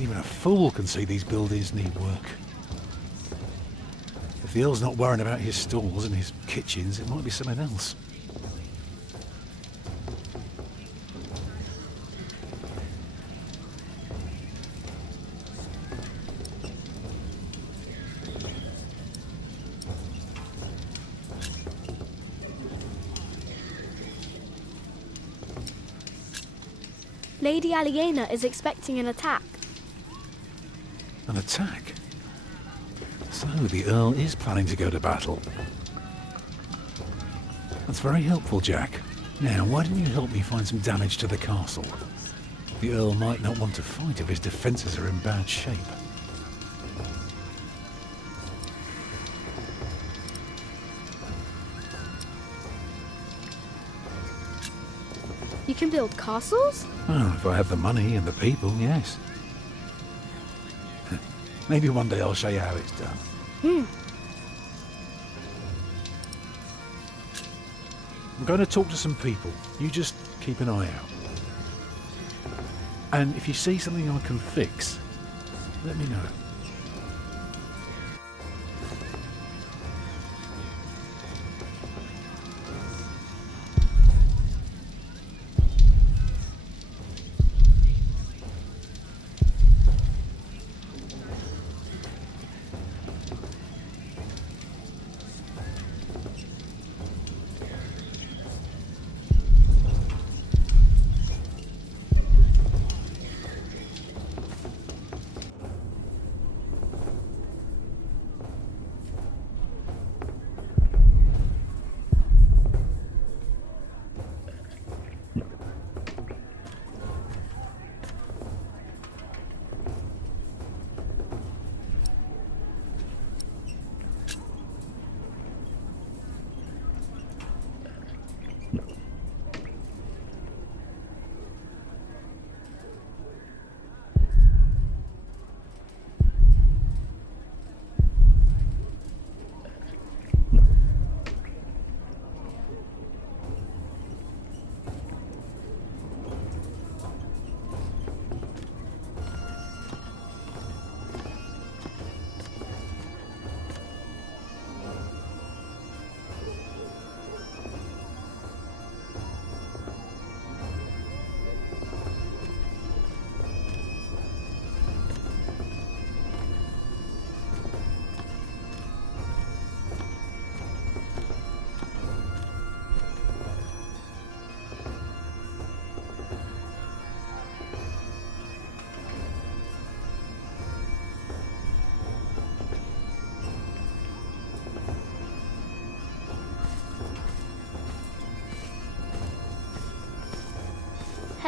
Even a fool can see these buildings need work. If the Earl's not worrying about his stalls and his kitchens, it might be something else. Lady Aliena is expecting an attack. An attack? So the Earl is planning to go to battle. That's very helpful, Jack. Now, why don't you help me find some damage to the castle? The Earl might not want to fight if his defences are in bad shape. You can build castles? Well, if I have the money and the people, yes. Maybe one day I'll show you how it's done. I'm going to talk to some people. You just keep an eye out. And if you see something I can fix, let me know.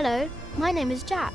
Hello, my name is Jack.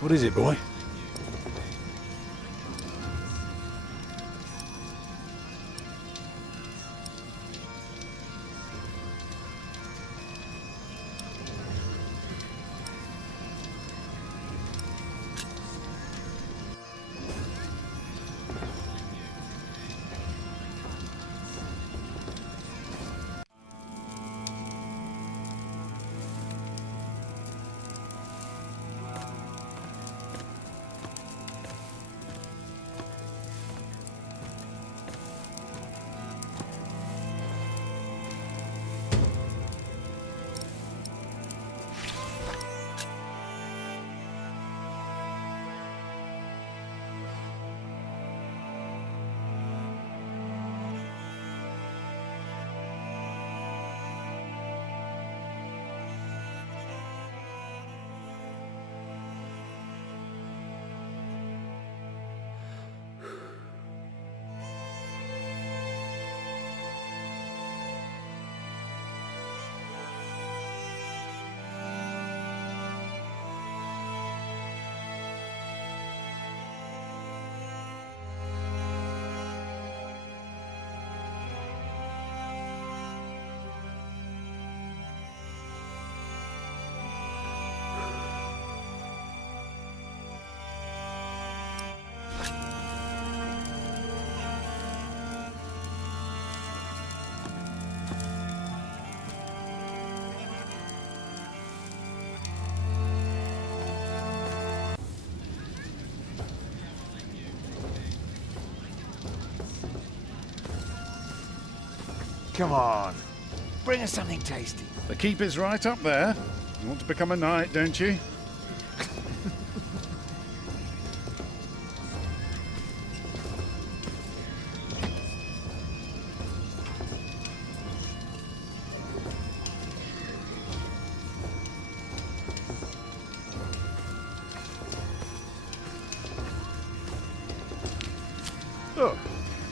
What is it, boy? Come on, bring us something tasty. The keep is right up there. You want to become a knight, don't you? Look,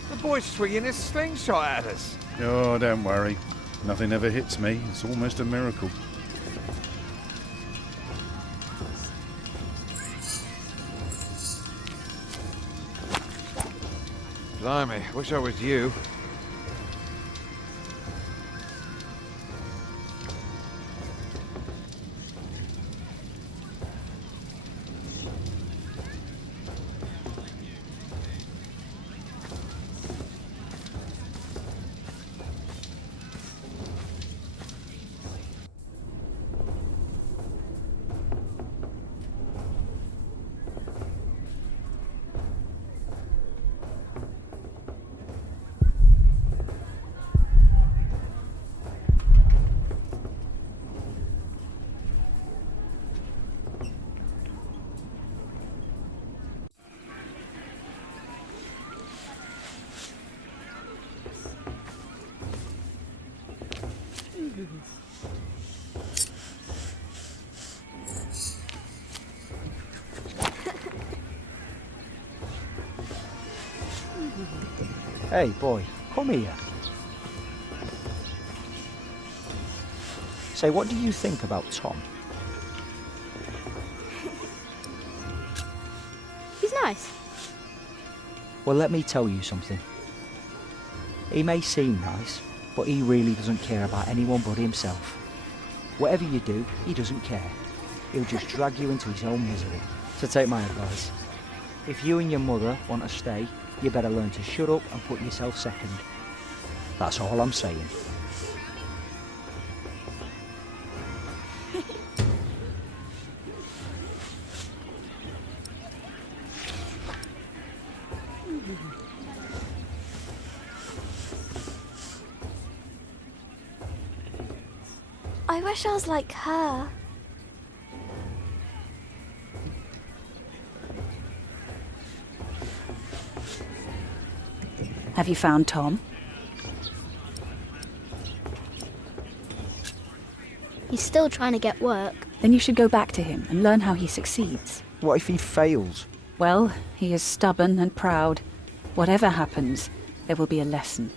the boy's swinging his slingshot at us. Oh, don't worry. Nothing ever hits me. It's almost a miracle. Blimey, wish I was you. Hey, boy, come here. Say, what do you think about Tom? He's nice. Well, let me tell you something. He may seem nice, but he really doesn't care about anyone but himself. Whatever you do, he doesn't care. He'll just drag you into his own misery. So take my advice. If you and your mother want to stay, you better learn to shut up and put yourself second. That's all I'm saying. I wish I was like her. Have you found Tom? He's still trying to get work. Then you should go back to him and learn how he succeeds. What if he fails? Well, he is stubborn and proud. Whatever happens, there will be a lesson.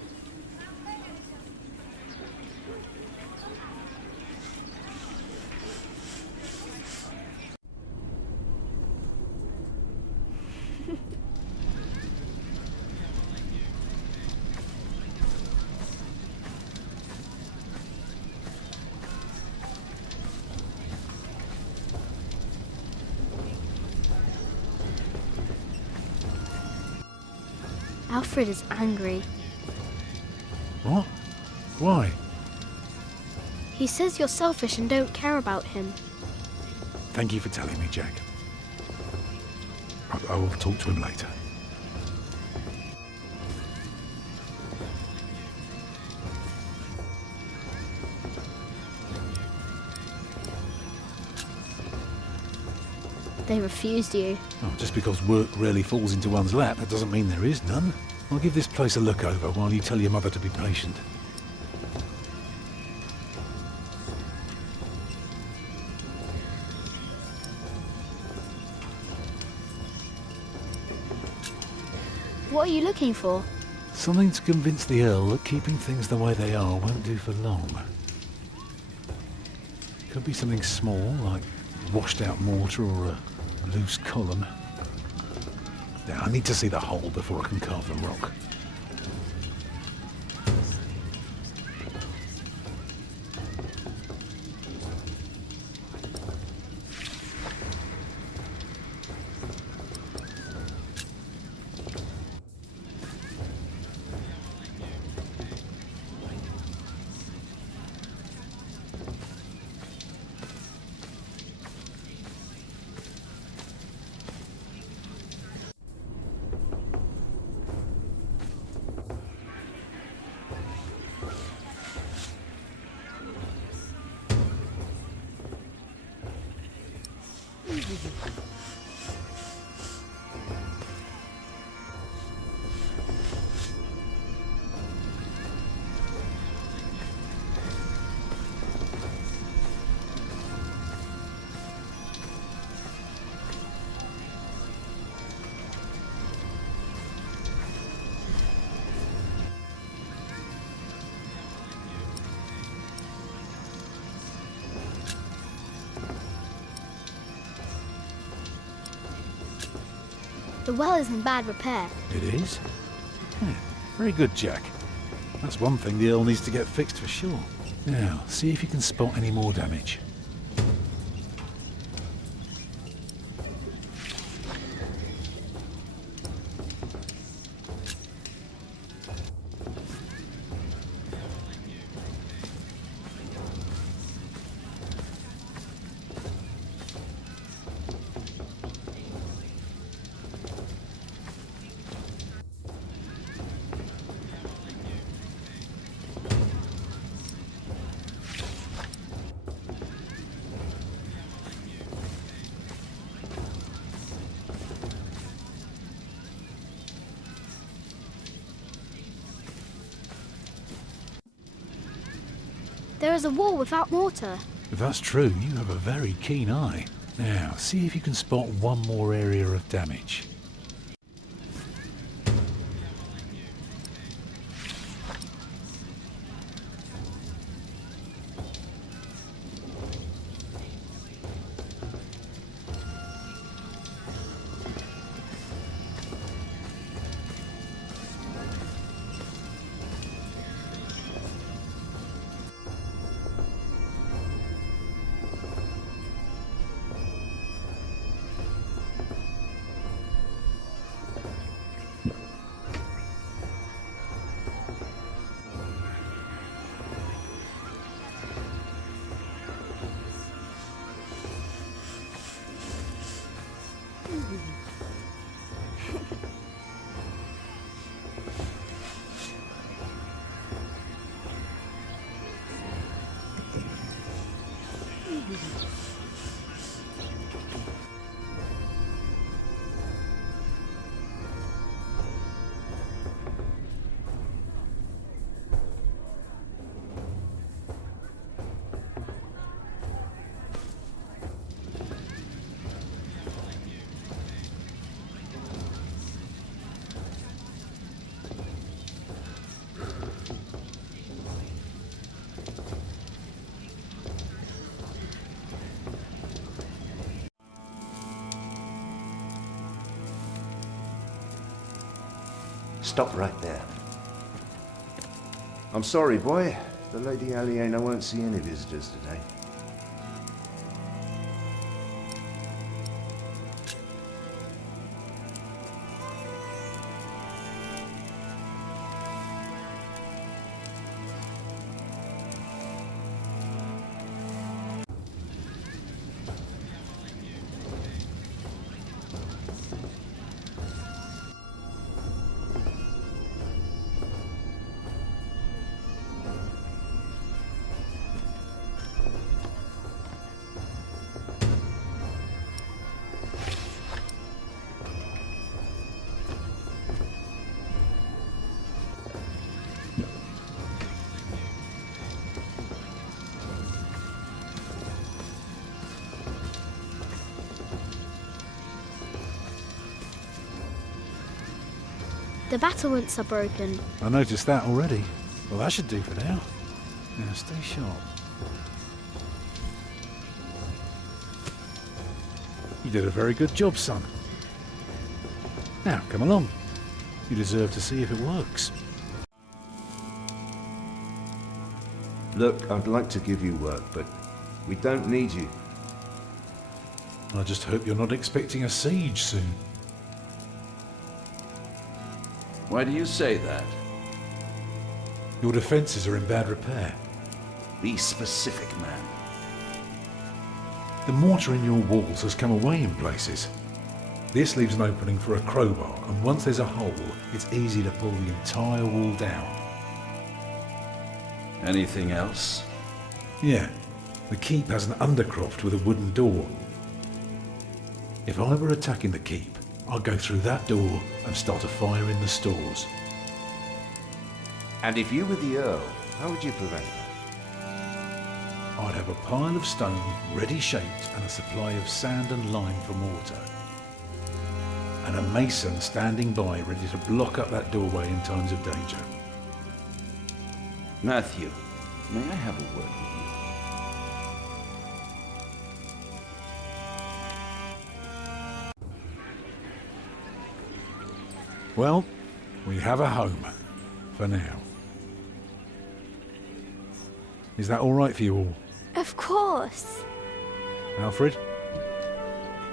Alfred is angry. What? Why? He says you're selfish and don't care about him. Thank you for telling me, Jack. I will talk to him later. They refused you. Oh, just because work rarely falls into one's lap, that doesn't mean there is none. I'll give this place a look over while you tell your mother to be patient. What are you looking for? Something to convince the Earl that keeping things the way they are won't do for long. Could be something small, like washed out mortar or a loose column. Now, I need to see the hole before I can carve the rock. The well is in bad repair. It is? Very good, Jack. That's one thing the Earl needs to get fixed for sure. Now, see if you can spot any more damage. There is a wall without mortar. If that's true, you have a very keen eye. Now, see if you can spot one more area of damage. Stop right there. I'm sorry, boy. The Lady Aliena won't see any visitors today. The battlements are broken. I noticed that already. Well, that should do for now. Now, stay sharp. You did a very good job, son. Now, come along. You deserve to see if it works. Look, I'd like to give you work, but we don't need you. I just hope you're not expecting a siege soon. Why do you say that? Your defences are in bad repair. Be specific, man. The mortar in your walls has come away in places. This leaves an opening for a crowbar, and once there's a hole, it's easy to pull the entire wall down. Anything else? Yeah, the keep has an undercroft with a wooden door. If I were attacking the keep, I'd go through that door and start a fire in the stores. And if you were the Earl, how would you prevent that? I'd have a pile of stone ready shaped and a supply of sand and lime for mortar. And a mason standing by ready to block up that doorway in times of danger. Matthew, may I have a word with you? Well, we have a home, for now. Is that all right for you all? Of course. Alfred?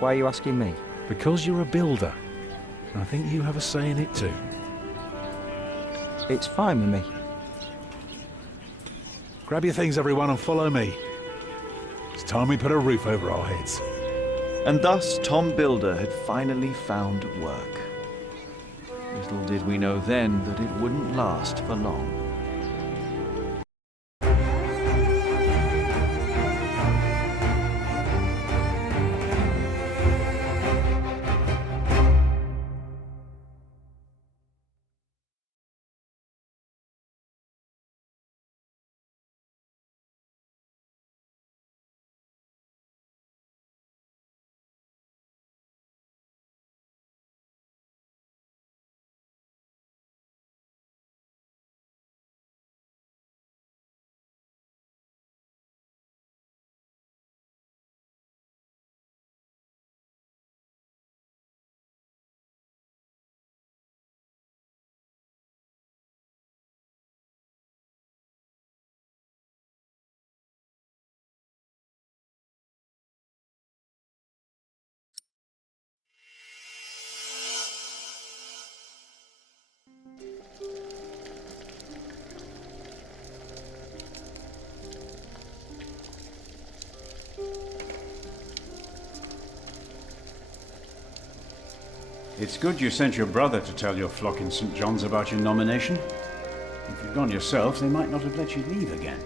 Why are you asking me? Because you're a builder. I think you have a say in it too. It's fine with me. Grab your things, everyone, and follow me. It's time we put a roof over our heads. And thus Tom Builder had finally found work. Little did we know then that it wouldn't last for long. It's good you sent your brother to tell your flock in St. John's about your nomination. If you'd gone yourself, they might not have let you leave again.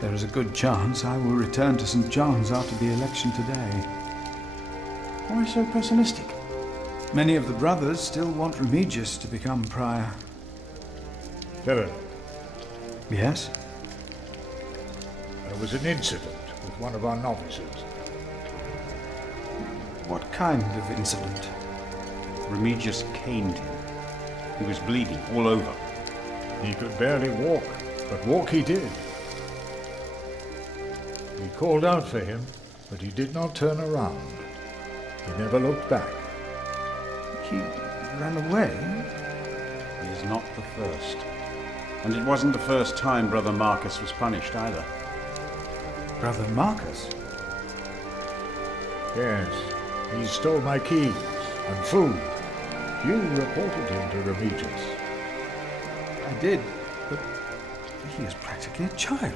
There is a good chance I will return to St. John's after the election today. Why so pessimistic? Many of the brothers still want Remigius to become prior. Philip, Yes? there was an incident with one of our novices. What kind of incident? Remigius caned him. He was bleeding all over. He could barely walk, but walk he did. We called out for him, but he did not turn around. He never looked back. He ran away? He is not the first. And it wasn't the first time Brother Marcus was punished either. Brother Marcus? Yes, he stole my keys and food. You reported him to Remigius. I did, but he is practically a child.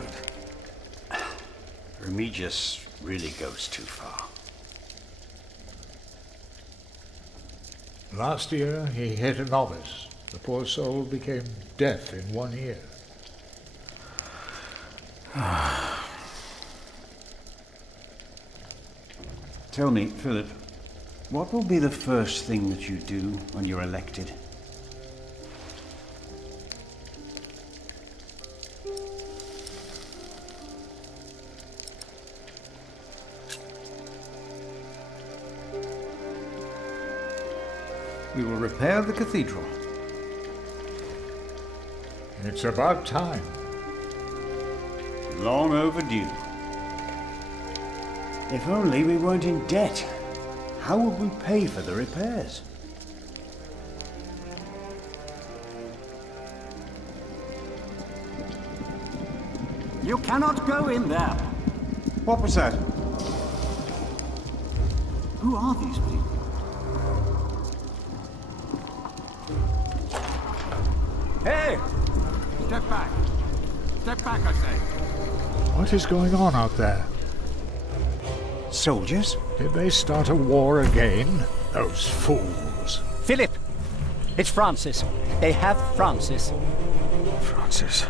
Remigius really goes too far. Last year, he hit a novice. The poor soul became deaf in one ear. Tell me, Philip, what will be the first thing that you do when you're elected? We will repair the cathedral. It's about time. Long overdue. If only we weren't in debt. How would we pay for the repairs? You cannot go in there. What was that? Who are these people? Hey! Step back. Step back, I say. What is going on out there? Soldiers? Did they start a war again? Those fools. Philip! It's Francis. They have Francis. Francis.